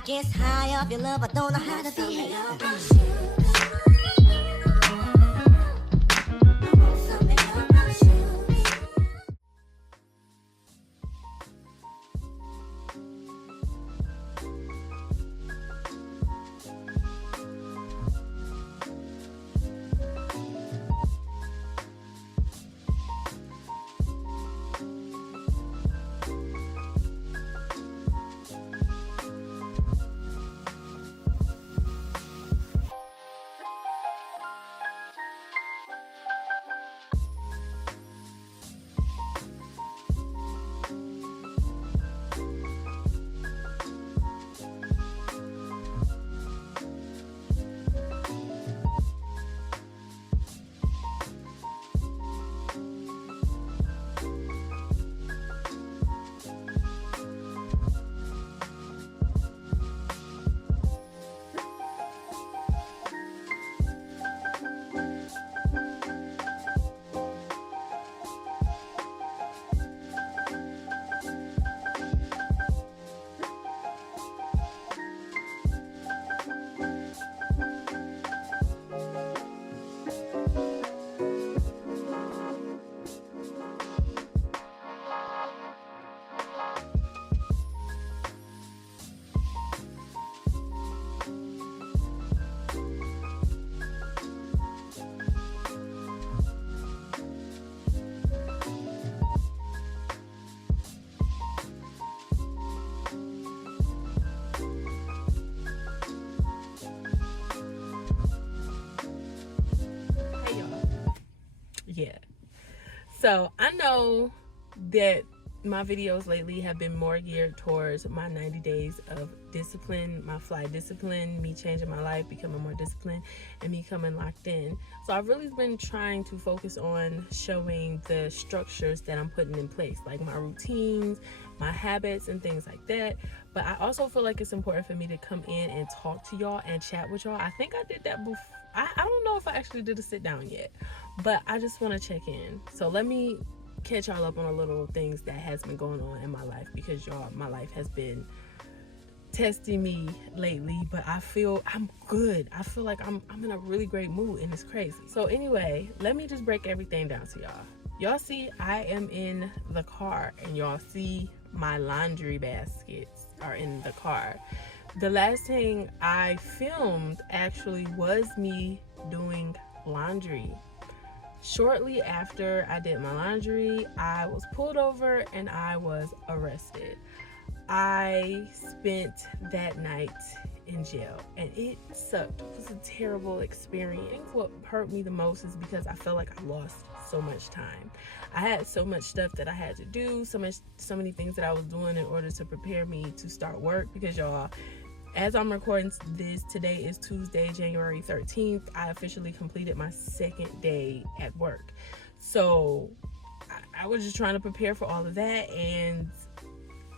I guess high off your love, I don't know how to behave. Yeah, so I know that my videos lately have been more geared towards my 90 days of discipline, my fly discipline, me changing my life, becoming more disciplined, and me coming locked in. So I've really been trying to focus on showing the structures that I'm putting in place, like my routines, my habits, and things like that. But I also feel like it's important for me to come in and talk to y'all and chat with y'all. I think I did that before. I don't know if I actually did a sit down yet, but I just want to check in. So let me catch y'all up on a little things that has been going on in my life, because y'all, my life has been testing me lately, but I feel I'm good. I feel like I'm in a really great mood, and it's crazy. So anyway, let me just break everything down to y'all. Y'all see I am in the car, and y'all see my laundry baskets are in the car. The last thing I filmed actually was me doing laundry. Shortly after I did my laundry, I was pulled over and I was arrested. I spent that night in jail, and it sucked. It was a terrible experience. What hurt me the most is because I felt like I lost so much time. I had so much stuff that I had to do, so many things that I was doing in order to prepare me to start work, because y'all, as I'm recording this, today is Tuesday, January 13th. I officially completed my second day at work. So I was just trying to prepare for all of that, and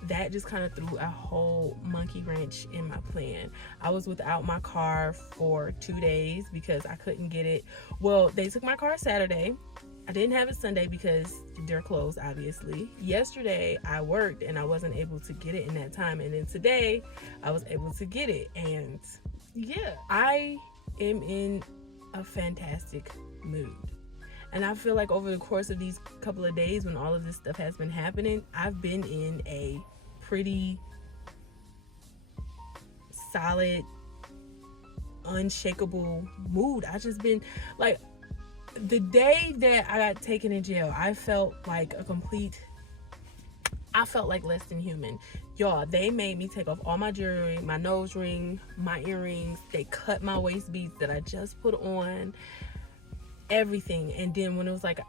that just kind of threw a whole monkey wrench in my plan. I was without my car for 2 days because I couldn't get it. Well, they took my car Saturday. I didn't have it Sunday because they're closed, obviously. Yesterday, I worked and I wasn't able to get it in that time. And then today, I was able to get it. And yeah, I am in a fantastic mood. And I feel like over the course of these couple of days, when all of this stuff has been happening, I've been in a pretty solid, unshakable mood. I just been like, the day that I got taken in jail, I felt like less than human. Y'all, they made me take off all my jewelry, my nose ring, my earrings. They cut my waist beads that I just put on, everything. And then when it was like,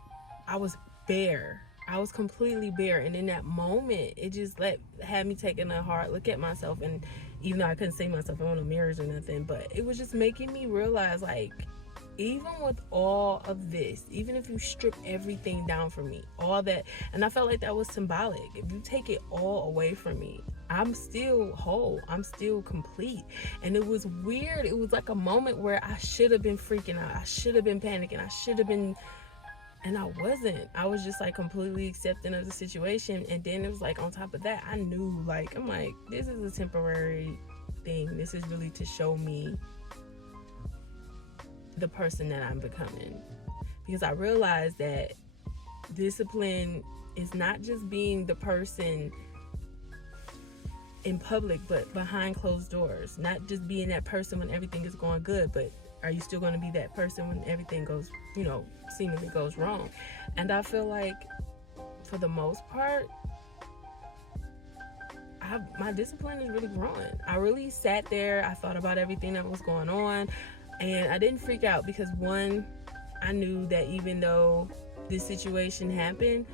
I was bare. I was completely bare. And in that moment, it just had me taking a hard look at myself. And even though I couldn't see myself in no mirrors or nothing, but it was just making me realize, like, even with all of this, even if you strip everything down from me, all that, and I felt like that was symbolic. If you take it all away from me, I'm still whole. I'm still complete. And it was weird. It was like a moment where I should have been freaking out. I should have been panicking. I should have been, and I wasn't. I was just like completely accepting of the situation. And then it was like, on top of that, I knew, like, I'm like, this is a temporary thing. This is really to show me the person that I'm becoming. Because I realized that discipline is not just being the person in public, but behind closed doors. Not just being that person when everything is going good, but are you still going to be that person when everything goes, seemingly goes wrong? And I feel like for the most part, my discipline is really growing. I really sat there, I thought about everything that was going on, and I didn't freak out because, one, I knew that even though this situation happened,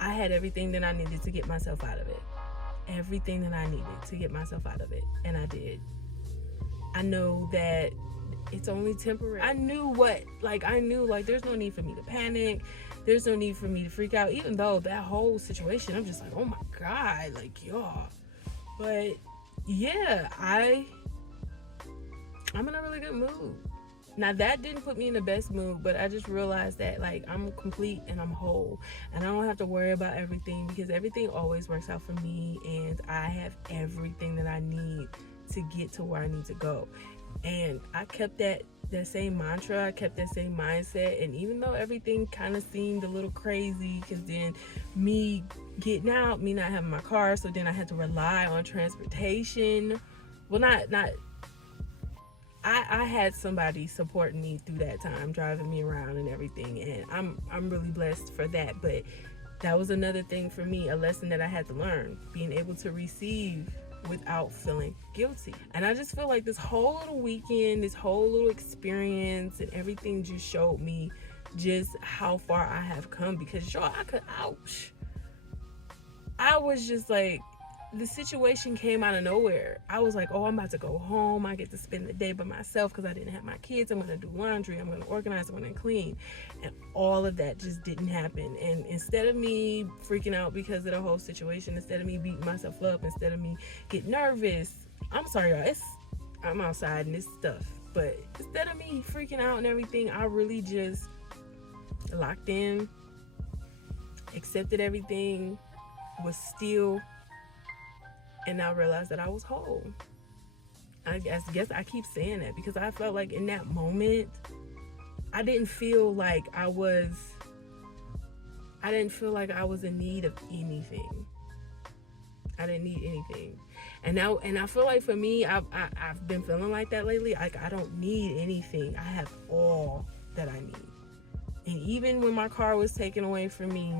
I had everything that I needed to get myself out of it. Everything that I needed to get myself out of it, and I did. I know that it's only temporary. I knew there's no need for me to panic. There's no need for me to freak out, even though that whole situation, I'm just like, oh my God, like, y'all. But yeah, I'm in a really good mood. Now, that didn't put me in the best mood, but I just realized that, like, I'm complete and I'm whole, and I don't have to worry about everything because everything always works out for me, and I have everything that I need to get to where I need to go. And I kept that same mantra, I kept that same mindset, and even though everything kind of seemed a little crazy, because then me getting out, me not having my car, so then I had to rely on transportation. Well, I had somebody supporting me through that time, driving me around and everything, and I'm really blessed for that. But that was another thing for me, a lesson that I had to learn, being able to receive without feeling guilty. And I just feel like this whole little weekend, this whole little experience and everything just showed me just how far I have come, because y'all, I was just like, the situation came out of nowhere. I was like, oh, I'm about to go home. I get to spend the day by myself because I didn't have my kids. I'm going to do laundry. I'm going to organize. I'm going to clean. And all of that just didn't happen. And instead of me freaking out because of the whole situation, instead of me beating myself up, instead of me getting nervous, I'm sorry, y'all, I'm outside and this stuff. But instead of me freaking out and everything, I really just locked in, accepted everything, was still, and I realized that I was whole. I guess I keep saying that because I felt like in that moment, I didn't feel like I was in need of anything. I didn't need anything. And I feel like for me, I've been feeling like that lately. Like, I don't need anything. I have all that I need. And even when my car was taken away from me,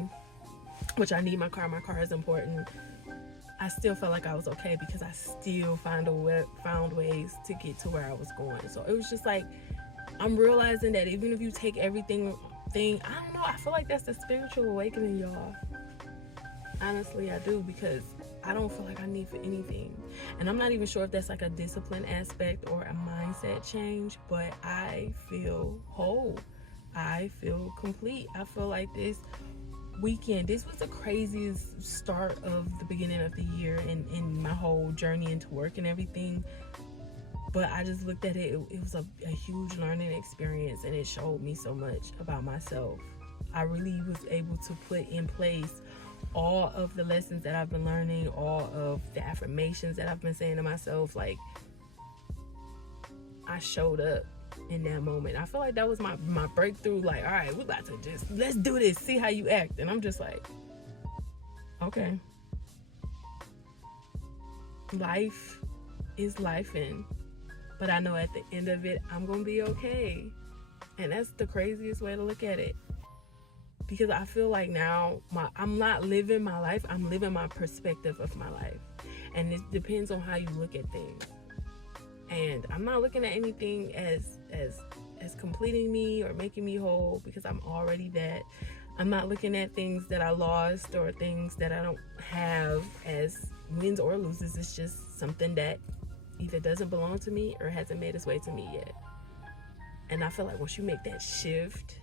which I need my car is important, I still felt like I was okay because I still found ways to get to where I was going. So it was just like, I'm realizing that even if you take everything, I don't know, I feel like that's the spiritual awakening, y'all. Honestly, I do, because I don't feel like I need for anything. And I'm not even sure if that's like a discipline aspect or a mindset change, but I feel whole. I feel complete. I feel like this weekend, this was the craziest start of the beginning of the year and my whole journey into work and everything. But I just looked at it, it was a huge learning experience, and it showed me so much about myself. I really was able to put in place all of the lessons that I've been learning, all of the affirmations that I've been saying to myself. Like, I showed up in that moment. I feel like that was my breakthrough. Like, all right, we about to let's do this, see how you act. And I'm just like, okay, life is lifing, but I know at the end of it, I'm gonna be okay. And that's the craziest way to look at it, because I feel like now I'm not living my life, I'm living my perspective of my life. And it depends on how you look at things. And I'm not looking at anything as completing me or making me whole, because I'm already that. I'm not looking at things that I lost or things that I don't have as wins or loses. It's just something that either doesn't belong to me or hasn't made its way to me yet. And I feel like once you make that shift,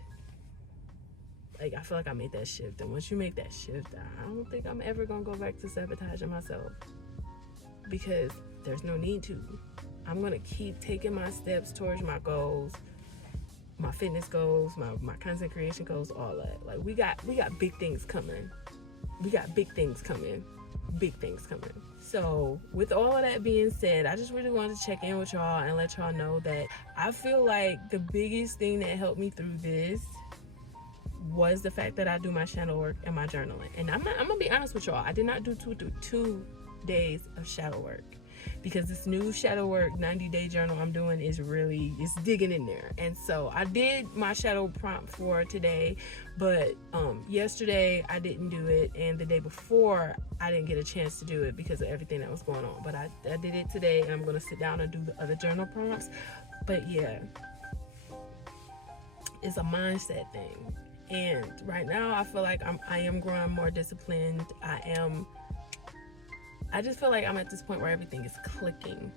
like, I feel like I made that shift. And once you make that shift, I don't think I'm ever going to go back to sabotaging myself, because there's no need to. I'm going to keep taking my steps towards my goals, my fitness goals, my content creation goals, all that. Like, we got big things coming. We got big things coming. Big things coming. So with all of that being said, I just really wanted to check in with y'all and let y'all know that I feel like the biggest thing that helped me through this was the fact that I do my shadow work and my journaling. And I'm gonna be honest with y'all, I did not do 2 days of shadow work, because this new shadow work 90-day journal I'm doing is really, it's digging in there. And so I did my shadow prompt for today, but yesterday I didn't do it, and the day before I didn't get a chance to do it because of everything that was going on. But I did it today, and I'm gonna sit down and do the other journal prompts. But yeah, it's a mindset thing. And right now I feel like I am growing more disciplined. I just feel like I'm at this point where everything is clicking.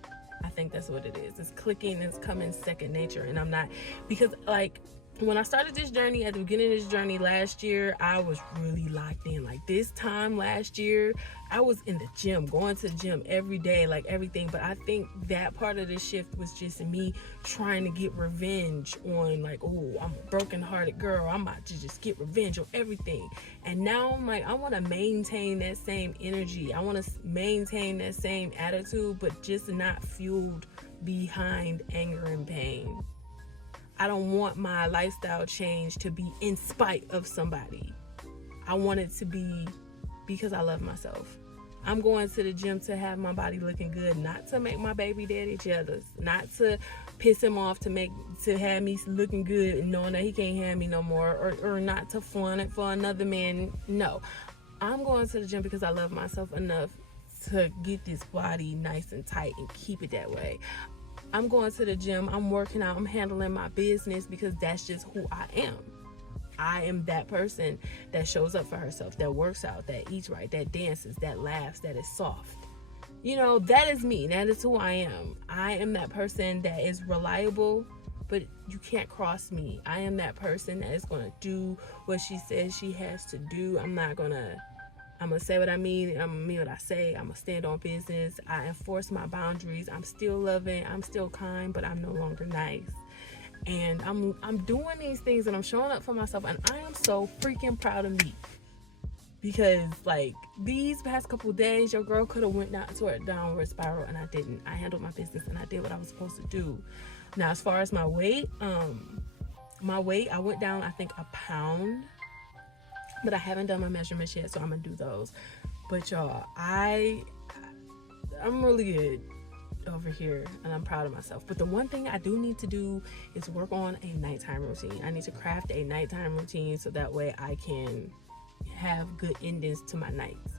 I think that's what it is. It's clicking, it's coming second nature. And I'm not, because like when I started this journey, at the beginning of this journey last year, I was really locked in. Like this time last year, I was in the gym, going to the gym every day, like everything. But I think that part of the shift was just me trying to get revenge on, like, oh, I'm a broken-hearted girl, I'm about to just get revenge on everything. And now I'm like, I want to maintain that same energy. I want to maintain that same attitude, but just not fueled behind anger and pain. I don't want my lifestyle change to be in spite of somebody. I want it to be because I love myself. I'm going to the gym to have my body looking good, not to make my baby daddy jealous, not to piss him off, to have me looking good and knowing that he can't have me no more, or not to flaunt it for another man. No, I'm going to the gym because I love myself enough to get this body nice and tight and keep it that way. I'm going to the gym, I'm working out, I'm handling my business because that's just who I am. I am that person that shows up for herself, that works out, that eats right, that dances, that laughs, that is soft. You know, that is me. That is who I am. I am that person that is reliable, but you can't cross me. I am that person that is going to do what she says she has to do. I'm going to say what I mean. I'm going to mean what I say. I'm going to stand on business. I enforce my boundaries. I'm still loving. I'm still kind, but I'm no longer nice. And I'm doing these things and I'm showing up for myself, and I am so freaking proud of me, because like these past couple days, your girl could have went down to a downward spiral, and I didn't. I handled my business and I did what I was supposed to do. Now, as far as my weight, I went down, I think, a pound, but I haven't done my measurements yet, so I'm gonna do those. But y'all, I'm really good over here, and I'm proud of myself. But the one thing I do need to do is work on a nighttime routine. I need to craft a nighttime routine so that way I can have good endings to my nights.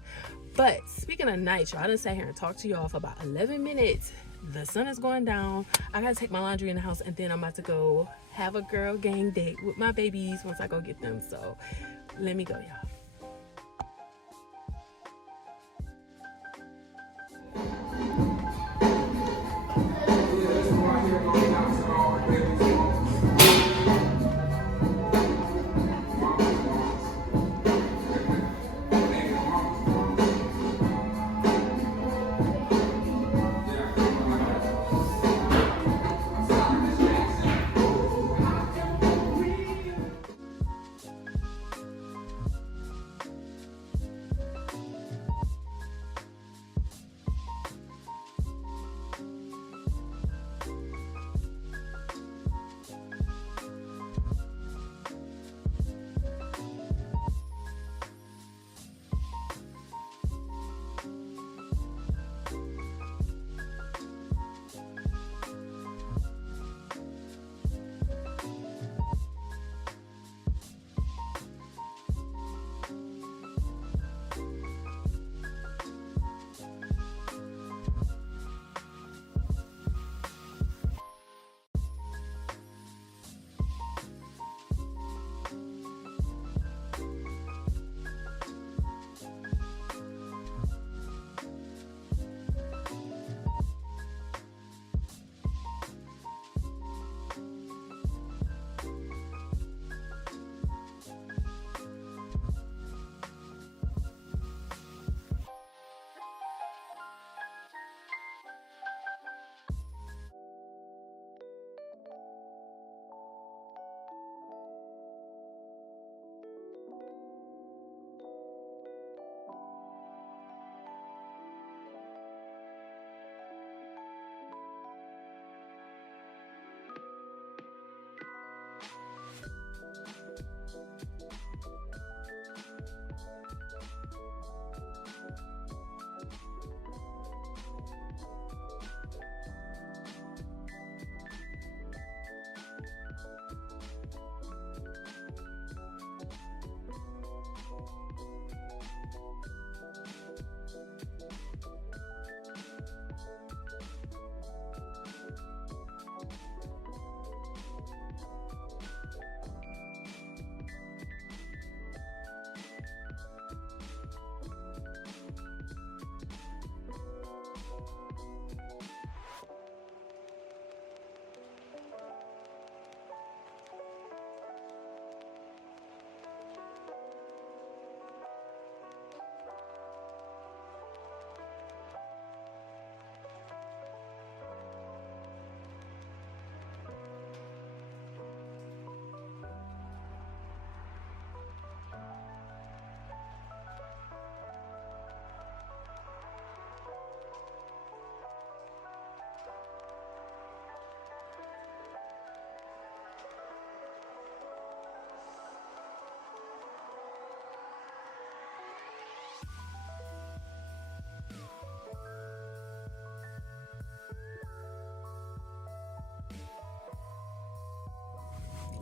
But speaking of nights, y'all, I done sat here and talked to y'all for about 11 minutes. The sun is going down. I gotta take my laundry in the house, and then I'm about to go have a girl gang date with my babies once I go get them. So let me go, y'all.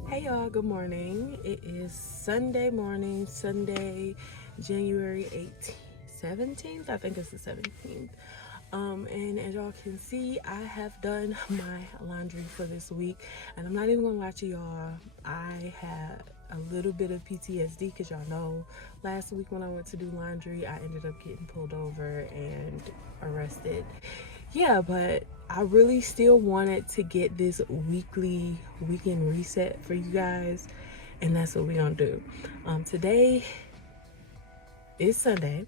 Hey y'all, good morning. It is Sunday morning, Sunday, January 18th, 17th. I think it's the 17th. And as y'all can see, I have done my laundry for this week, and I'm not even gonna lie to y'all, I had a little bit of PTSD because y'all know last week when I went to do laundry, I ended up getting pulled over and arrested. Yeah, but I really still wanted to get this weekend reset for you guys, and that's what we're gonna do. Today is Sunday.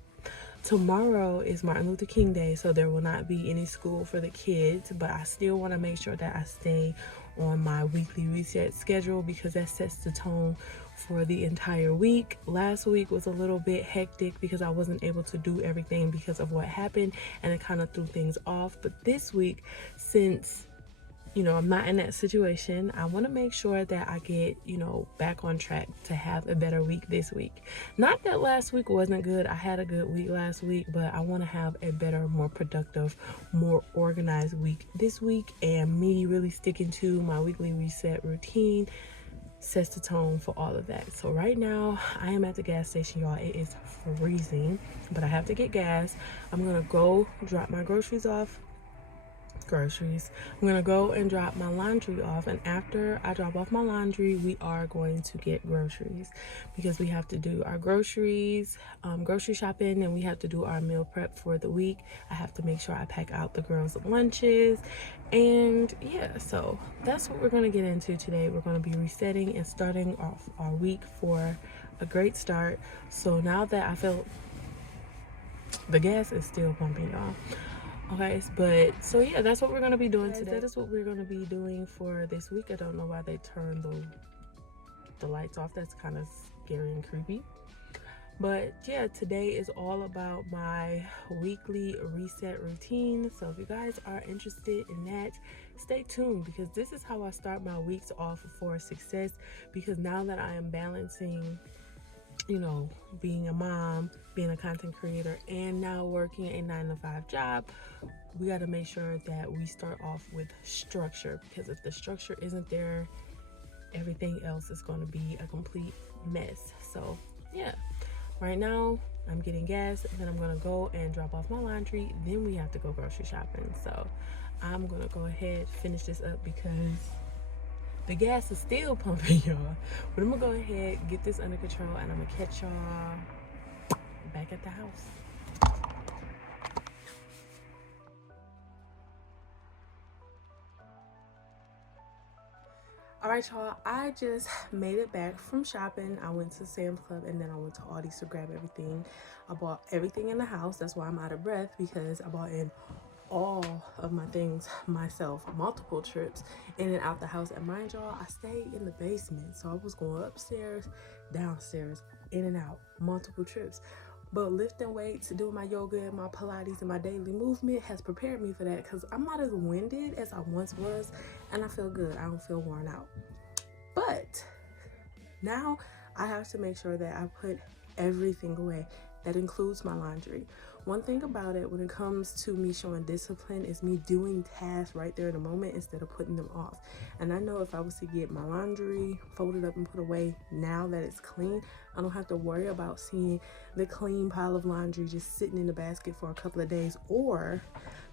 Tomorrow is Martin Luther King Day, so there will not be any school for the kids, but I still want to make sure that I stay on my weekly reset schedule because that sets the tone for the entire week. Last week was a little bit hectic because I wasn't able to do everything because of what happened, and it kind of threw things off. But this week, since I'm not in that situation, I want to make sure that I get, back on track to have a better week this week. Not that last week wasn't good. I had a good week last week, but I want to have a better, more productive, more organized week this week. And me really sticking to my weekly reset routine sets the tone for all of that. So right now I am at the gas station, y'all. It is freezing, but I have to get gas. I'm going to go drop my groceries off. I'm gonna go and drop my laundry off, and after I drop off my laundry, we are going to get groceries because we have to do our grocery shopping, and we have to do our meal prep for the week. I have to make sure I pack out the girls' lunches, and yeah, so that's what we're gonna get into today. We're gonna be resetting and starting off our week for a great start. So now that I feel the gas is still pumping, y'all. Okay, but so yeah, that's what we're gonna be doing today. That is what we're gonna be doing for this week. I don't know why they turned the lights off. That's kind of scary and creepy. But yeah, today is all about my weekly reset routine. So if you guys are interested in that, stay tuned because this is how I start my weeks off for success. Because now that I am balancing being a mom, being a content creator, and now working a 9-to-5 job, we got to make sure that we start off with structure, because if the structure isn't there, everything else is going to be a complete mess. So yeah, right now I'm getting gas, and then I'm going to go and drop off my laundry, then we have to go grocery shopping. So I'm going to go ahead, finish this up because the gas is still pumping, y'all. But I'm gonna go ahead, get this under control, and I'm gonna catch y'all back at the house. All right, y'all, I just made it back from shopping. I went to Sam's Club, and then I went to Aldi's to grab everything. I bought everything in the house. That's why I'm out of breath, because I bought in all of my things myself, multiple trips in and out the house. And mind y'all, I stayed in the basement, so I was going upstairs, downstairs, in and out, multiple trips. But lifting weights, doing my yoga and my Pilates and my daily movement has prepared me for that, because I'm not as winded as I once was, and I feel good. I don't feel worn out. But now I have to make sure that I put everything away. That includes my laundry. One thing about it when it comes to me showing discipline is me doing tasks right there in the moment instead of putting them off. And I know if I was to get my laundry folded up and put away now that it's clean, I don't have to worry about seeing the clean pile of laundry just sitting in the basket for a couple of days, or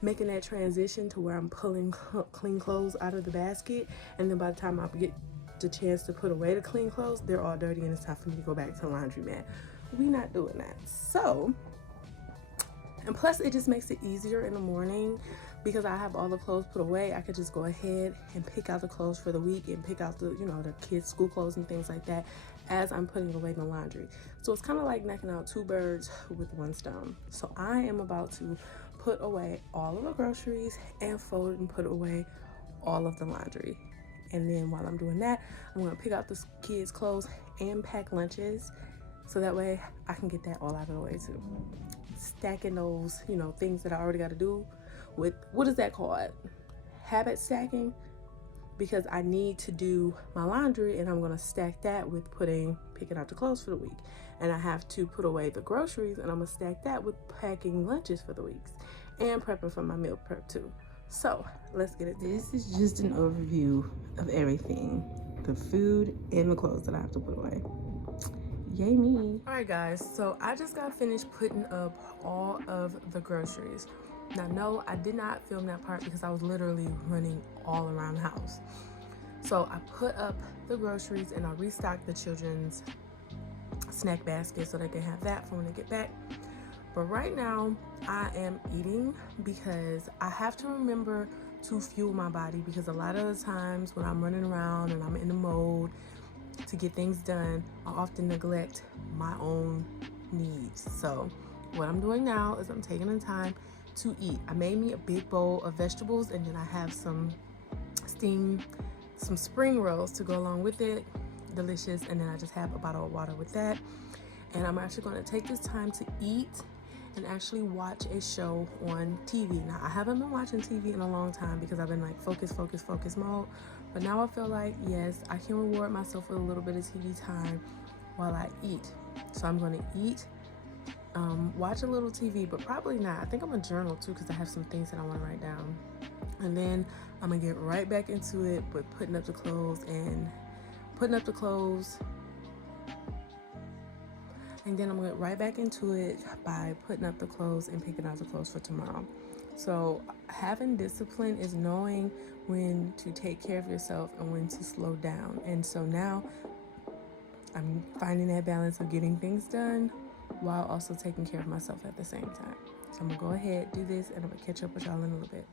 making that transition to where I'm pulling clean clothes out of the basket, and then by the time I get the chance to put away the clean clothes, they're all dirty and it's time for me to go back to the laundromat. We're not doing that. So, and plus it just makes it easier in the morning because I have all the clothes put away. I could just go ahead and pick out the clothes for the week and pick out the the kids' school clothes and things like that as I'm putting away the laundry. So it's kind of like knocking out two birds with one stone. So I am about to put away all of the groceries and fold and put away all of the laundry. And then while I'm doing that, I'm gonna pick out the kids' clothes and pack lunches, so that way I can get that all out of the way too. Stacking those, things that I already got to do with, what is that called? Habit stacking. Because I need to do my laundry, and I'm gonna stack that with picking out the clothes for the week. And I have to put away the groceries, and I'm gonna stack that with packing lunches for the weeks and prepping for my meal prep too. So let's get it. This is just an overview of everything, the food and the clothes that I have to put away. Yay me. All right guys, so I just got finished putting up all of the groceries. Now no, I did not film that part because I was literally running all around the house. So I put up the groceries and I restocked the children's snack basket so they can have that for when they get back. But right now I am eating because I have to remember to fuel my body, because a lot of the times when I'm running around and I'm in the mode to get things done, I often neglect my own needs. So what I'm doing now is I'm taking the time to eat. I made me a big bowl of vegetables, and then I have some spring rolls to go along with it. Delicious. And then I just have a bottle of water with that. And I'm actually going to take this time to eat and actually watch a show on TV. Now, I haven't been watching TV in a long time because I've been like focus mode. But now I feel like, yes, I can reward myself with a little bit of TV time while I eat. So I'm going to eat, watch a little TV, but probably not. I think I'm going to journal too because I have some things that I want to write down. And then I'm going to get right back into it with putting up the clothes. And then I'm going to get right back into it by putting up the clothes and picking out the clothes for tomorrow. So having discipline is knowing when to take care of yourself and when to slow down. And so now I'm finding that balance of getting things done while also taking care of myself at the same time. So I'm going to go ahead, do this, and I'm going to catch up with y'all in a little bit.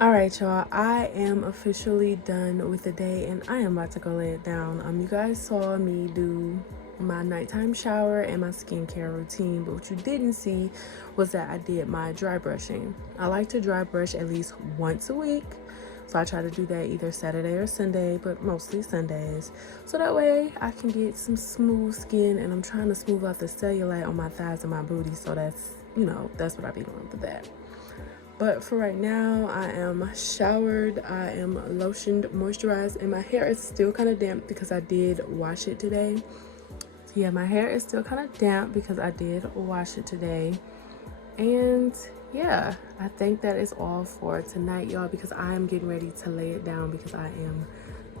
All right, y'all, I am officially done with the day and I am about to go lay it down. You guys saw me do my nighttime shower and my skincare routine, but what you didn't see was that I did my dry brushing. I like to dry brush at least once a week, so I try to do that either Saturday or Sunday, but mostly Sundays, so that way I can get some smooth skin. And I'm trying to smooth out the cellulite on my thighs and my booty, so that's, you know, that's what I be doing for that. But for right now, I am showered, I am lotioned, moisturized, and my hair is still kind of damp because I did wash it today. So yeah, my hair is still kind of damp because I did wash it today. And yeah, I think that is all for tonight, y'all, because I am getting ready to lay it down because I am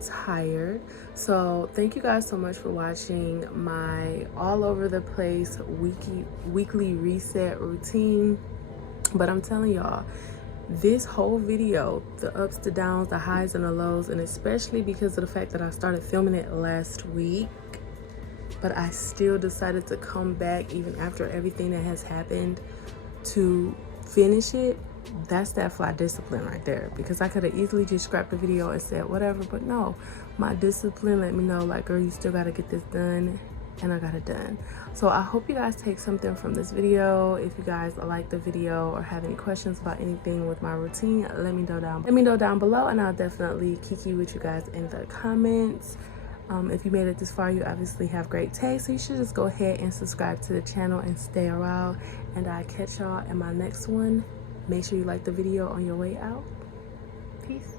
tired. So thank you guys so much for watching my all over the place weekly reset routine. But I'm telling y'all, this whole video, the ups, the downs, the highs and the lows, and especially because of the fact that I started filming it last week, but I still decided to come back even after everything that has happened to finish it, that's that fly discipline right there. Because I could have easily just scrapped the video and said whatever, but no, my discipline let me know, like, girl, you still got to get this done, and I got it done. So I hope you guys take something from this video. If you guys like the video or have any questions about anything with my routine, let me know down below, and I'll definitely kiki with you guys in the comments. If you made it this far, you obviously have great taste, so you should just go ahead and subscribe to the channel and stay around, and I'll catch y'all in my next one. Make sure you like the video on your way out. Peace.